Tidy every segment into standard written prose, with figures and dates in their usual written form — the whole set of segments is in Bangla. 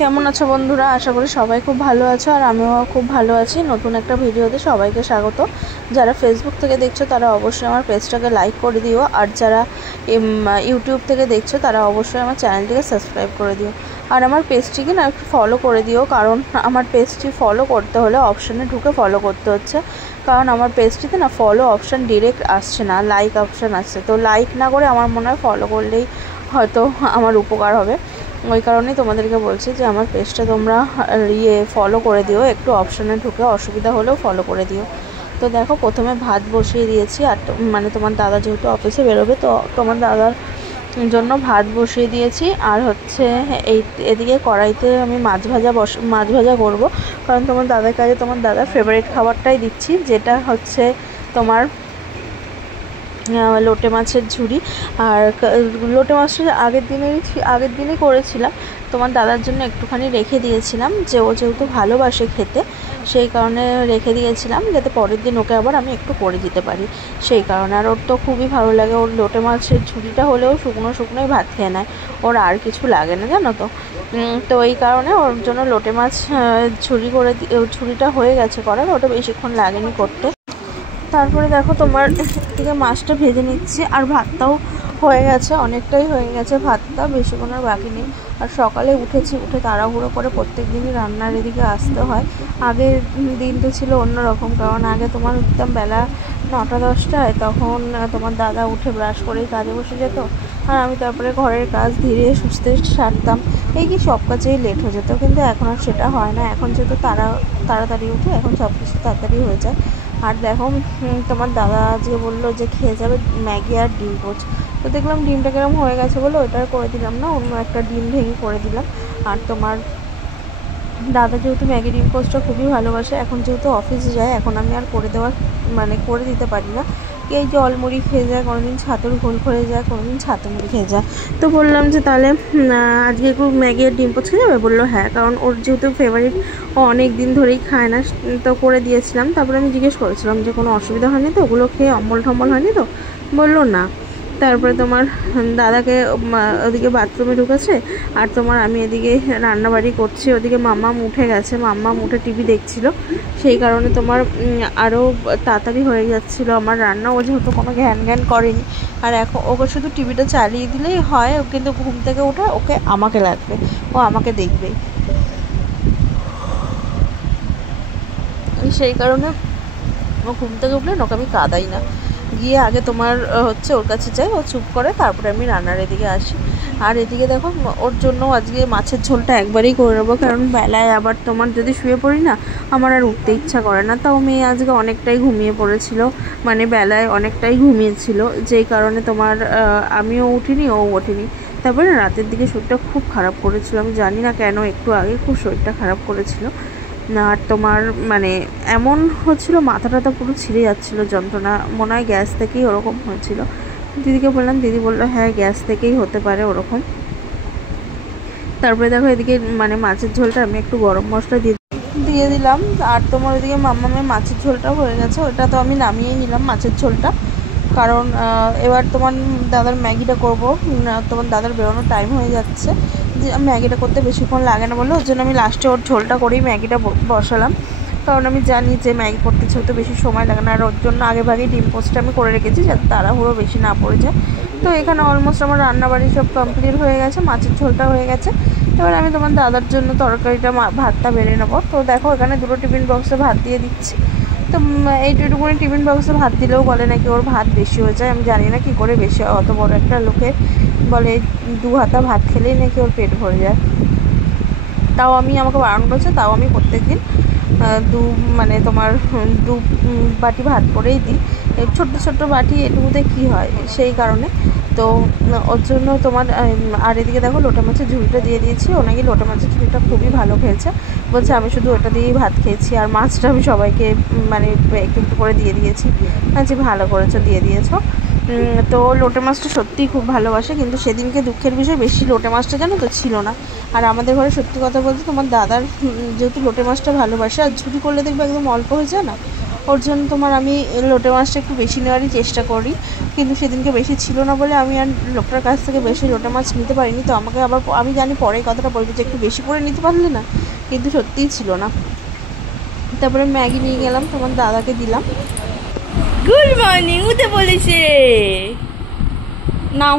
কেমন আছো বন্ধুরা? আশা করি সবাই খুব ভালো আছো আর আমিও খুব ভালো আছি। নতুন একটা ভিডিওতে সবাইকে স্বাগত। যারা ফেসবুক থেকে দেখছো তারা অবশ্যই আমার পেজটাকে লাইক করে দিও, আর যারা ইউটিউব থেকে দেখছো তারা অবশ্যই আমার চ্যানেলটিকে সাবস্ক্রাইব করে দিও, আর আমার পেজটিকে না একটু ফলো করে দিও, কারণ আমার পেজটি ফলো করতে হলে অপশানে ঢুকে ফলো করতে হচ্ছে, কারণ আমার পেজটিতে না ফলো অপশান ডিরেক্ট আসছে না, লাইক অপশান আসছে। তো লাইক না করে আমার মনে হয় ফলো করলেই হয়তো আমার উপকার হবে। ওই কারণেই তোমাদেরকে বলছি যে আমার পেজটা তোমরা ফলো করে দিও, একটু অপশানে ঢুকে, অসুবিধা হলেও ফলো করে দিও। তো দেখো প্রথমে ভাত বসিয়ে দিয়েছি, আর তোমার দাদা যেহেতু অফিসে বেরোবে, তো তোমার দাদার জন্য ভাত বসিয়ে দিয়েছি। আর হচ্ছে এদিকে কড়াইতে আমি মাছ ভাজা করব, কারণ তোমার দাদার কাছে তোমার দাদার ফেভারিট খাবারটাই দিচ্ছি, যেটা হচ্ছে তোমার লোটে মাছের ঝুড়ি। আর লোটে মাছটা আগের দিনই করেছিলাম, তোমার দাদার জন্য একটুখানি রেখে দিয়েছিলাম, যে ও যেহেতু ভালোবাসে খেতে, সেই কারণে রেখে দিয়েছিলাম, যাতে পরের দিন ওকে আবার আমি একটু করে দিতে পারি, সেই কারণে। আর ওর তো খুবই ভালো লাগে, ওর লোটে মাছের ঝুড়িটা হলেও শুকনোই ভাত খেয়ে নেয়, ওর আর কিছু লাগে না, জানো তো। তো এই কারণে ওর জন্য লোটে মাছ ঝুড়িটা হয়ে গেছে করার, ওটা বেশিক্ষণ লাগেনি করতে। তারপরে দেখো তোমার থেকে মাছটা ভেজে নিচ্ছি, আর ভাতটাও হয়ে গেছে, অনেকটাই হয়ে গেছে ভাতটা, বেশিক্ষণ আর বাকি নেই। আর সকালে উঠে তাড়াহুড়ো করে প্রত্যেক দিনই রান্নার এদিকে আসতে হয়। আগের দিন তো ছিল অন্যরকম, কারণ আগে তোমার উঠতাম বেলা 9টা-10টায়, তখন তোমার দাদা উঠে ব্রাশ করেই কাজে বসে যেত, আর আমি তারপরে ঘরের কাজ ধীরে সুস্থে সারতাম, সব কাজেই লেট হয়ে যেত। কিন্তু এখন আর সেটা হয় না, এখন যেহেতু তাড়াতাড়ি উঠে, এখন সব কিছু তাড়াতাড়ি হয়ে যায়। আর দেখো তোমার দাদা আজকে বললো যে খেয়ে যাবে ম্যাগি আর ডিম পোচ, তো দেখলাম ডিমটা কিরম হয়ে গেছে বলে ওইটা করে দিলাম না, অন্য একটা ডিম ভেঙে করে দিলাম। আর তোমার দাদা যেহেতু ম্যাগি ডিম পোচটা খুবই ভালোবাসে, এখন যেহেতু অফিসে যায়, এখন আমি আর করে দিতে পারি না। এই জল মুড়ি খেয়ে যায়, কোনোদিন ছাতুর ঘোল খেয়ে যায়, কোনোদিন ছাতু মুড়ি খেয়ে যায়। তো বললাম যে তাহলে আজকে একটু ম্যাগি আর ডিম পোচ খেয়ে যাবে? বললো হ্যাঁ, কারণ ওর যেহেতু ফেভারিট, ও অনেক দিন ধরেই খায় না, তো করে দিয়েছিলাম। তারপরে আমি জিজ্ঞেস করেছিলাম যে কোনো অসুবিধা হয়নি তো, ওগুলো খেয়ে অম্বল টম্বল হয়নি তো? বললো না। তারপরে তোমার দাদাকে ওদিকে বাথরুমে ঢুকেছে, আর তোমার আমি এদিকে রান্নাবাড়ি করছি, ওদিকে মাম্মাম উঠে গেছে, মাম্মাম উঠে টিভি দেখছিল, সেই কারণে তোমার আরও তাড়াতাড়ি হয়ে যাচ্ছিলো আমার রান্না। ও যেহেতু কোনো ঘ্যান করেনি, আর এখন ওকে শুধু টিভিটা চালিয়ে দিলেই হয়, কিন্তু ঘুম থেকে উঠে ওকে আমাকে লাগবে, ও আমাকে দেখবেই, সেই কারণে ও ঘুম থেকে উঠলে ওকে আমি কাঁদাই না, গিয়ে আগে তোমার হচ্ছে ওর কাছে যাই, ও চুপ করে, তারপরে আমি রান্নার এদিকে আসি। আর এদিকে দেখো ওর জন্য আজকে মাছের ঝোলটা একবারেই করে নেবো, কারণ বেলায় আবার তোমার যদি শুয়ে পড়ি না, আমার আর উঠতে ইচ্ছা করে না। তাও মেয়ে আজকে অনেকটাই ঘুমিয়ে পড়েছিল, মানে বেলায় অনেকটাই ঘুমিয়েছিল, যেই কারণে তোমার আমিও উঠিনি, ও ওঠেনি। তারপরে রাতের দিকে শরীরটা খুব খারাপ করেছিল, আমি জানি না কেন, একটু আগে খুব শরীরটা খারাপ করেছিল। আর তোমার মানে এমন হচ্ছিলো, মাথাটা পুরো ছিঁড়ে যাচ্ছিলো যন্ত্রণা, মনে হয় গ্যাস থেকেই ওরকম হয়েছিল। দিদিকে বললাম, দিদি বললো হ্যাঁ গ্যাস থেকেই হতে পারে ওরকম। তারপরে দেখো এদিকে মানে মাছের ঝোলটা আমি একটু গরম মশলা দিয়ে দিলাম, আর তোমার ওইদিকে মাম্মামের মাছের ঝোলটাও হয়ে গেছে, ওটা তো আমি নামিয়েই নিলাম মাছের ঝোলটা, কারণ এবার তোমার দাদার ম্যাগিটা করবো, তোমার দাদার বেরোনোর টাইম হয়ে যাচ্ছে, যে ম্যাগিটা করতে বেশিক্ষণ লাগে না বলে ওর জন্য আমি লাস্টে ওর ঝোলটা করেই ম্যাগিটা বসালাম, কারণ আমি জানি যে ম্যাগি করতে যেহেতু বেশি সময় লাগে না। আর ওর জন্য আগেভাগেই ডিম পোস্টটা আমি করে রেখেছি, যাতে তাড়াহুড়ো বেশি না পড়ে যায়। তো এখানে অলমোস্ট আমার রান্নাবাড়ি সব কমপ্লিট হয়ে গেছে, মাছের ঝোলটা হয়ে গেছে। এবার আমি তোমার দাদার জন্য তরকারিটা ভাতটা বেড়ে নেবো। তো দেখো এখানে 2টো টিফিন বক্সে ভাত দিয়ে দিচ্ছি, তো এইটুকুনি টিফিন বক্সে ভাত দিলেও বলে নাকি ওর ভাত বেশি হয়ে যায়, আমি জানি না কী করে বেশি হয়, অত বড় একটা লোকে বলে 2 হাতা ভাত খেলেই নাকি ওর পেট ভরে যায়। তাও আমাকে বারণ করেছে, তাও আমি প্রত্যেকদিন তোমার 2 বাটি ভাত করেই দিই, ছোট্ট বাটি, এটুকুতে কী হয়, সেই কারণে। তো ওর জন্য তোমার আর এদিকে দেখো লোটে মাছের ঝুড়িটা দিয়ে দিয়েছি, ও নাকি লোটে মাছের ঝুড়িটা খুবই ভালো খেয়েছে, বলছে আমি শুধু ওটা দিয়েই ভাত খেয়েছি, আর মাছটা আমি সবাইকে মানে একটু করে দিয়ে দিয়েছি, যে ভালো করেছো, দিয়ে দিয়েছো। তো লোটে মাছটা সত্যিই খুব ভালোবাসে, কিন্তু সেদিনকে দুঃখের বিষয় বেশি লোটে মাছটা জানো তো ছিল না। আর আমাদের ঘরে সত্যি কথা বলতে তোমার দাদার যেহেতু লোটে মাছটা ভালোবাসে, আর ঝুড়ি করলে দেখবে একদম অল্প হয়ে যায় না, ওর জন্য তোমার আমি লোটে মাছটা একটু বেশি নেওয়ারই চেষ্টা করি, কিন্তু সেদিনকে বেশি ছিল না বলে আমি আর লোকটার কাছ থেকে বেশি লোটে মাছ নিতে পারিনি। তো আমাকে আবার আমি জানি পরে কথাটা বলবো যে একটু বেশি করে নিতে পারলে না, কিন্তু সত্যিই ছিল না। তারপরে ম্যাগি নিয়ে গেলাম, তোমার দাদাকে দিলাম। গুড মর্নিং উঠে বলেছে নাও।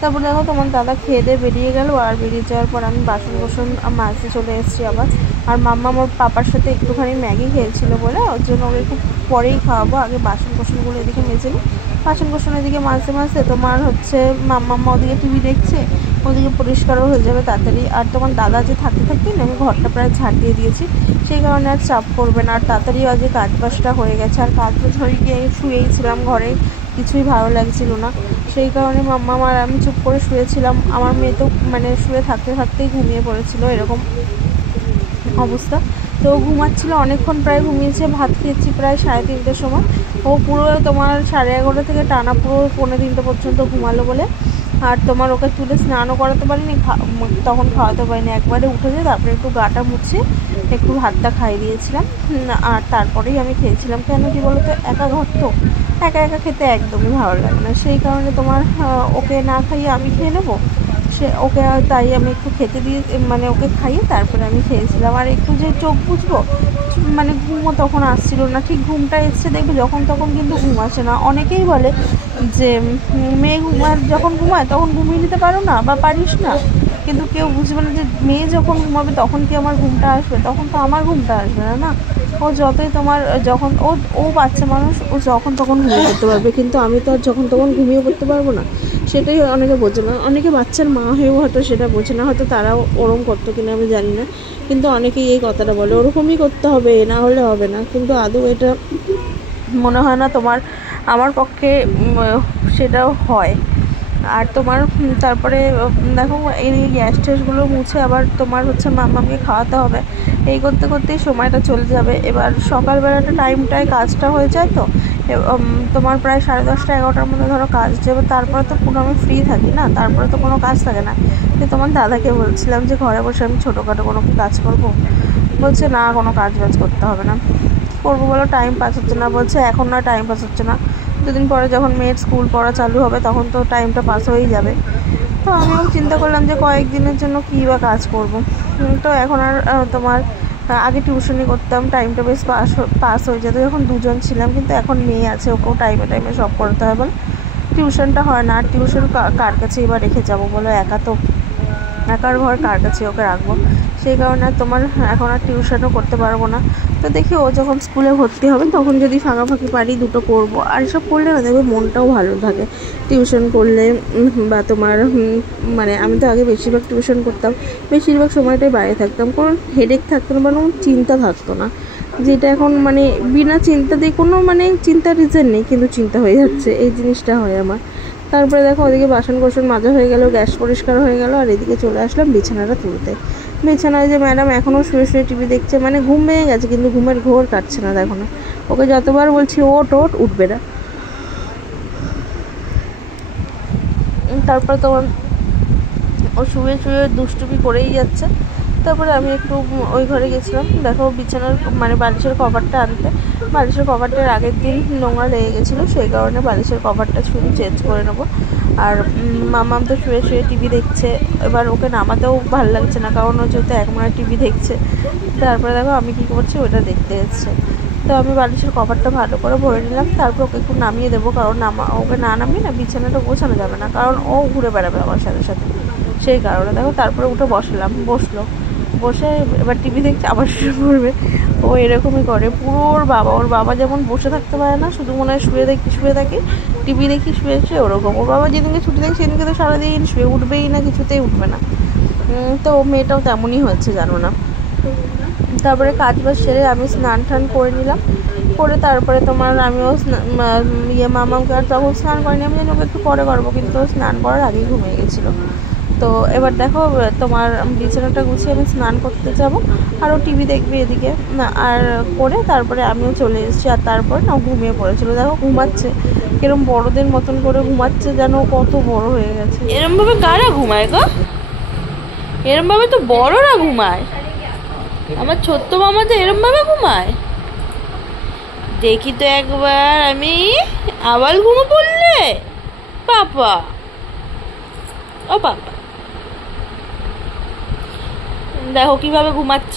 তারপর দেখো তোমার দাদা খেয়ে দিয়ে বেরিয়ে গেল, আর বেরিয়ে যাওয়ার পর আমি বাসন কোসন মাজতে চলে এসেছি আবার। আর মাম্মা আমার পাপার সাথে একটুখানি ম্যাগি খেয়েছিল বলে ওর জন্য ওকে একটু পরেই খাওয়াবো, আগে বাসন কোসনগুলো এদিকে মেজে নিই। বাসন কোসন এদিকে মাজতে মাজতে তোমার হচ্ছে মাম্মা ওদিকে টিভি দেখছে, ওদিকে পরিষ্কারও হয়ে যাবে তাড়াতাড়ি। আর তোমার দাদা যে থাকতে থাকতেই না আমি ঘরটা প্রায় ঝাড় দিয়ে দিয়েছি, সেই কারণে আর চাপ করবে না, আর তাড়াতাড়ি আগে কাজ বাসটা হয়ে গেছে। আর কাজ বাজ হয়ে গিয়ে শুয়েইছিলাম ঘরে, কিছুই ভালো লাগছিল না, সেই কারণে মাম্মা আর আমি চুপ করে শুয়েছিলাম। আমার মেয়ে তো মানে শুয়ে থাকতে থাকতেই ঘুমিয়ে পড়েছিল, এরকম অবস্থা। তো ঘুমাচ্ছিল অনেকক্ষণ, প্রায় ঘুমিয়েছে। ভাত খেয়েছি প্রায় 3:30টার সময়, ও পুরো তোমার 11:30 থেকে টানা পুরো 2:45 পর্যন্ত ঘুমালো বলে। আর তোমার ওকে তুলে স্নানও করাতে পারিনি, তখন খাওয়াতে পারিনি, একবারে উঠেছে। তারপরে একটু গাটা মুছে একটু ভাতটা খাইয়ে দিয়েছিলাম, আর তারপরেই আমি খেয়েছিলাম। কেন কি বলতো, একা ঘর তো, একা একা খেতে একদমই ভালো লাগে না, সেই কারণে তোমার ওকে না খাইয়ে আমি খেয়ে নেবো, সে ওকে তাই আমি একটু খেতে দিয়ে মানে ওকে খাইয়ে তারপরে আমি খেয়েছিলাম। আর একটু যে চোখ বুঝবো মানে ঘুমও তখন আসছিল না, ঠিক ঘুমটা এসছে দেখবে যখন তখন কিন্তু ঘুম আসে না। অনেকেই বলে যে মেয়ে যখন ঘুমায় তখন ঘুমিয়ে নিতে পারো না বা পারিস না, কিন্তু কেউ বুঝবে না যে মেয়ে যখন ঘুমাবে তখন কি আমার ঘুমটা আসবে, তখন তো আমার ঘুমটা আসবে না না। ও যতই তোমার যখন ও বাচ্চা মানুষ, ও যখন তখন ঘুমিয়ে পড়তে পারবে, কিন্তু আমি তো আর যখন তখন ঘুমিয়ে পড়তে পারবো না, সেটাই অনেকে বোঝে না। অনেকে বাচ্চার মা হয়েও হয়তো সেটা বোঝে না, হয়তো তারাও ওরকম করতো কিনা আমি জানি না, কিন্তু অনেকেই এই কথাটা বলে ওরকমই করতে হবে, না হলে হবে না, কিন্তু আদৌ এটা মনে হয় না তোমার আমার পক্ষে সেটাও হয়। আর তোমার তারপরে দেখো এই গ্যাস ট্যাসগুলো মুছে আবার তোমার হচ্ছে মাম্মাকে খাওয়াতে হবে, এই করতে করতেই সময়টা চলে যাবে। এবার সকালবেলাটা টাইমটায় কাজটা হয়ে যায়, তো তোমার প্রায় 10:30 11টার মধ্যে ধরো কাজ যাবে, তারপরে তো পুরো আমি ফ্রি থাকি না, তারপরে তো কোনো কাজ থাকে না। তো তোমার দাদাকে বলছিলাম যে ঘরে বসে আমি ছোটোখাটো কোনো কি কাজ করবো, বলছে না কোনো কাজ বাজ করতে হবে না, করবো বলো, টাইম পাস হচ্ছে না, বলছে এখন না টাইম পাস হচ্ছে না, দুদিন পরে যখন মেয়ের স্কুল পড়া চালু হবে তখন তো টাইমটা পাস হয়েই যাবে। তো আমিও চিন্তা করলাম যে কয়েকদিনের জন্য কী বা কাজ করব। তো এখন আর তোমার আগে টিউশনি করতাম, টাইমটা বেশ পাস হয়ে যেত যখন দুজন ছিলাম, কিন্তু এখন মেয়ে আছে, ওকেও টাইমে টাইমে সব করতে হয় বলে টিউশনটা হয় না। আর টিউশন কার কাছে এবার রেখে যাবো বলো, একা তো, একার ঘর কার কাছে ওকে রাখবো, সেই কারণে তোমার এখন আর টিউশনও করতে পারবো না। তো দেখি ও যখন স্কুলে ভর্তি হবে তখন যদি ফাঁকাফাঁকি পারি দুটো করবো, আর এসব করলে না দেখবে মনটাও ভালো থাকে টিউশন করলে। বা তোমার মানে আমি তো আগে বেশিরভাগ টিউশন করতাম, বেশিরভাগ সময়টাই বাইরে থাকতাম, কোনো হেডেক থাকতো না বা কোনো চিন্তা থাকতো না, যেটা এখন মানে বিনা চিন্তা দিয়ে কোনো মানে চিন্তার রিজন নেই, কিন্তু চিন্তা হয়ে যাচ্ছে, এই জিনিসটা হয় আমার। তারপরে দেখো ওদিকে বাসন কোসন মাজা হয়ে গেল, গ্যাস পরিষ্কার হয়ে গেল, আর এদিকে চলে আসলাম বিছানাটা তুলতে। বিছানায় যে ম্যাডাম এখনও শুয়ে শুয়ে টিভি দেখছে, মানে ঘুম ভেঙে গেছে কিন্তু ঘুমের ঘোর কাটছে না, দেখো না, ওকে যতবার বলছি ওট ওট উঠবে না। তারপর তোমার ও শুয়ে শুয়ে দুষ্টুমি করেই যাচ্ছে। তারপরে আমি একটু ওই ঘরে গেছিলাম, দেখো বিছানার মানে বালিশের কভারটা আনতে, বালিশের কভারটার আগের দিন নোংরা লেগে গেছিলো, সেই কারণে বালিশের কভারটা শুধু চেঞ্জ করে নেবো। আর মামাম তো শুয়ে শুয়ে টিভি দেখছে, এবার ওকে নামাতেও ভালো লাগছে না, কারণ ও যেহেতু একমনে টিভি দেখছে। তারপরে দেখো আমি কী করছি, ওটা দেখতে এসছে। তো আমি বালিশের কভারটা ভালো করে ভরে নিলাম, তারপর ওকে একটু নামিয়ে দেবো, কারণ ওকে না নামিয়ে না বিছানাটা গোছানো যাবে না, কারণ ও ঘুরে বেড়াবে আমার সাথে সাথে, সেই কারণে দেখো। তারপরে উঠে বসলো, বসে এবার টিভি দেখতে আবার শুরু করবে। ও এরকমই করে পুরো, ওর বাবা যেমন বসে থাকতে পারে না, শুধু মনে হয় শুয়ে থাকি টিভি দেখি শুয়ে ওরকম। ওর বাবা যেদিনকে ছুটি দেখি সেদিনকে তো সারাদিন শুয়ে উঠবেই না, কিছুতেই উঠবে না। তো মেয়েটাও তেমনই হচ্ছে, জানো না। তারপরে কাজ বাজ সেরে আমি স্নান টান করে নিলাম, করে তারপরে তোমার আমিও মামাকে আর তখন স্নান করিনি, আমি জানি ওকে একটু পরে করবো, কিন্তু স্নান করার আগেই ঘুমিয়ে গেছিলো। তো এবার দেখো তোমার বিছানাটা গুছিয়ে আমি স্নান করতে যাব, আরও টিভি দেখবে এদিকে না, আর করে তারপরে আমিও চলে এসেছি। আর তারপরে না ঘুমিয়ে পড়েছিল, দেখো ঘুমাচ্ছে কিরম বড়দের মতন করে ঘুমাচ্ছে, যেন কত বড় হয়ে গেছে। এরমভাবে কারা ঘুমায় গো? এরমভাবে তো বড়রা ঘুমায়, আমার ছোট্ট মামা তো এরমভাবে ঘুমায়। দেখি তো একবার আমি। আবার ঘুমো পড়লে পাপা? ও পাপা, দেখো কিভাবে ঘুমাচ্ছ।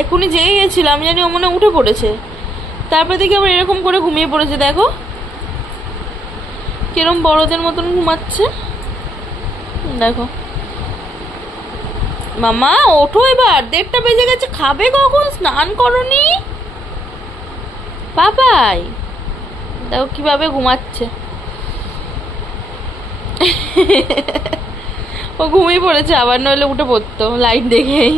এক্ষুনি জেগে গেছিল, আমি জানি ও মনে উঠে পড়েছে, তারপর দেখি আবার এরকম করে ঘুমিয়ে পড়েছে। দেখো কিরম বড়দের মতন ঘুমাচ্ছে। দেখো মামা ওঠো এবার, 1:30 বেজে গেছে, খাবে কখন? স্নান করনি পাপাই? দেখো কিভাবে ঘুমাচ্ছে। ও ঘুমিয়ে পড়েছে আবার, নইলে উঠে পড়তো লাইট দেখেই।